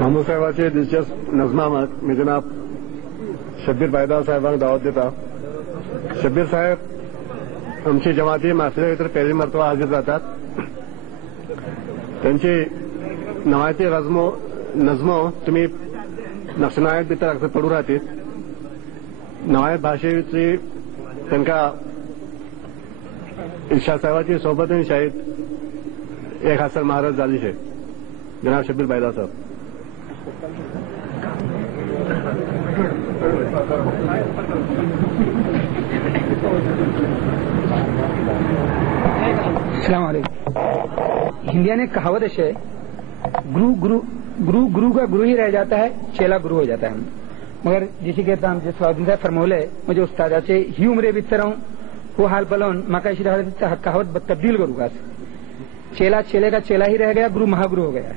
Mamud साहेबाचे दिलचस्प नजमामत मी जनाब शब्बीर बायदा साहेबांक दावत दिता. शब्बीर साहेब आमची जमाती मासले भितर पहिली मर्तबा हाजीर जातात. त्यांची नवायती नजमो तुम्ही नक्षनायक भितर अक्सर पडू राहतील. नवायत भाषेची तांकां इर्शाद साहेबाची सोबत आनी शाहीद एक हासल महाराज जाली शे. जनाब शब्बीर बायदा साहब. अस्सलाम वालेकुम. हिंदिया ने कहावत है, गुरु गुरु गुरु गुरु का गुरु ही रह जाता है, चेला गुरु हो जाता है. मगर जिसे कहता हम जिस साहेब फरमवले म्हणजे उस्तादाचे ही उमरे भितर राहून वो हाल पलवून माका अशी कहावत तब्दील करूगा. चेला चेले का चेला ही रह गया, गुरु महागुरु हो गया.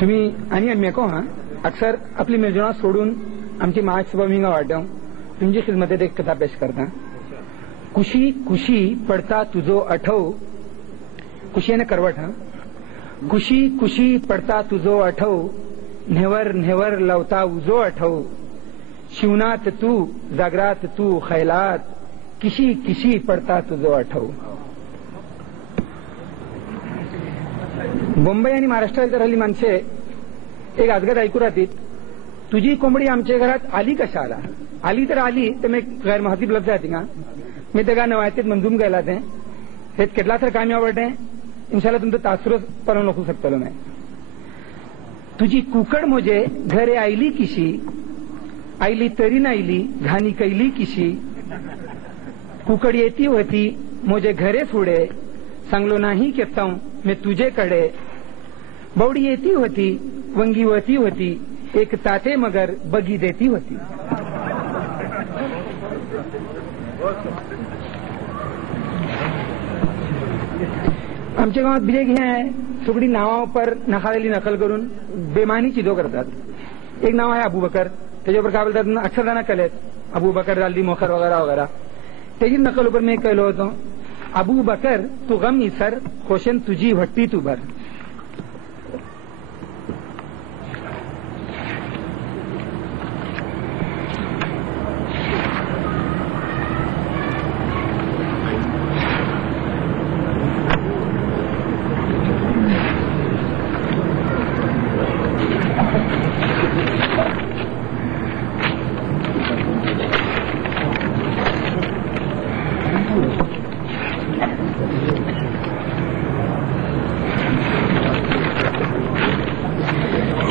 तुम्ही आणि मेको हा अक्सर आपली मेजोना सोडून आमची महासभा मिंगा वाटव तुमची खिदमतीत एक कथा पेश करता. कुशी कुशी पडता तुझो अठव. कुशीने करवट हा. कुशी कुशी पडता तुझो अठव, नेवर नेवर लवता उजो अठव. शिवनात तू जागरात तू खैलात, किशी किशी पडता तुझो अठव. मुंबई आणि महाराष्ट्रात राहिली माणसे एक आजगत ऐकू राहतील, तुझी कोंबडी आमच्या घरात आली कशा आला. आली तर आली तर मी गैर महत्व लफ्ज जाती का मी त्या नवायतीत मंजूम गेला ते हे केटला तर काम आवडते. इंशाल्लाह तुमचं तासुरच पण नको शकतलो नाही. तुझी कुकड मोजे घरे आईली किशी, आईली तरी नाईली घाणी कैली किशी. कुकड येती होती मोजे घरे फुडे, सांगलो नाही केताऊ मी तुझेकडे. बौडी येती होती वंगी वती होती, एक ताते मगर बगी देती होती. आमच्या गावात बिजे घे आहे सगळी नावावर नखालेली नकल करून बेमानी चिदो करतात. एक नाव आहे अबू बकर, त्याच्यावर काय बोलतात अक्षरदाना कलेत अबू बकर जालदी मोखर वगैरे वगैरे. त्याची नकल ऊपर मी केलो होतो, अबू बकर तू गम इसर खोशन तुझी भट्टी तू भर.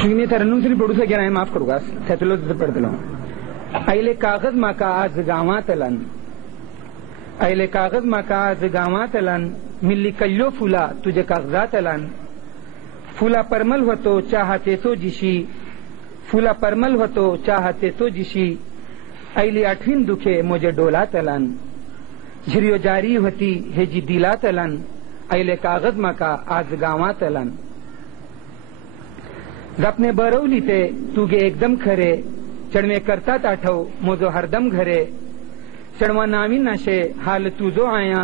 मी तरन्नुम से पडू सके नाही, माफ करू का त्यातलो पडतलो. आईले कागज माका आज गावात लन, आईले कागज माका आज गावात लन. मिल्ली कल्लो फुला तुझे कागजात लन. फुला परमल होतो चाहते तो जिशी, फुला परमल होतो चाहते तो जिशी. आईली आठवीन दुखे मोजे डोलात लन. झिरियो जारी होती हे जी दिलात लन. आईले कागज माका आज गावात लन. जपने बरवली ते तुगे एकदम खरे, चढवे करतात आठव मोजो हरदम घरे. चढवा नावी नाशे हाल तुझो आया,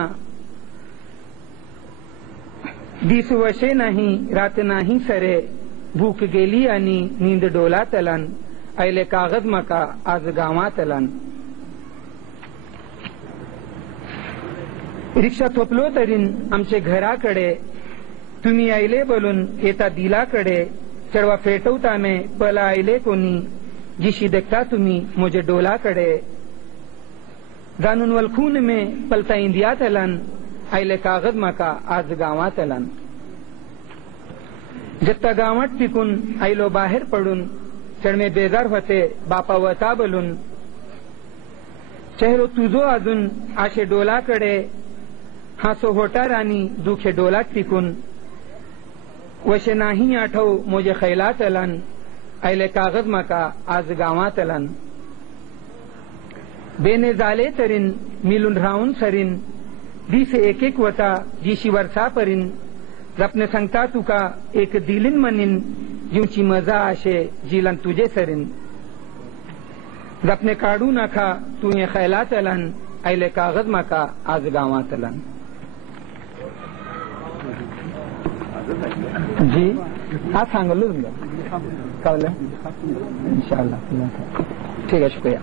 दिस वशे नाही रात नाही सरे. भूक गेली आणि नींद डोलात लन. आईले कागज माका आज गावात लन. रिक्षा थोपलो तरीन आमचे घराकडे, तुम्ही आईले बोलून येता दिलाकडे. चढवा फेटवता में पला आईले कोणी, जिशी देखता तुम्ही मोजे डोलाकडे. जाणून वलखून में पलता इंदियात लन. आईले कागज माका आज गावात लन. जत्ता गावात टिकून आईलो बाहेर पडून, चढमे बेजार होते बापा वता बोलून. चेहरो तुझो अजून आशे डोलाकडे, हासो होटा राणी दुखे डोलात टिकून. वशे नाही आठव मोजे खैलात लन. आईले कागज माका आज गावात लन. बेने झाले तरीन मिलून राहून सरीन, दिसे एक एक वता जीशी वर्षा परीन. जपने सांगता तुका एक दिलीन म्हणीन, जीवची मजा आशे जिलन तुझे सरीन. जपने काढू नका तू ये खैलात अलन आयले कागज माका आज गावात अलन. जी हाँ सांगलो तुमका कळलं इंशाल्लाह. ठीक आहे शुक्रिया.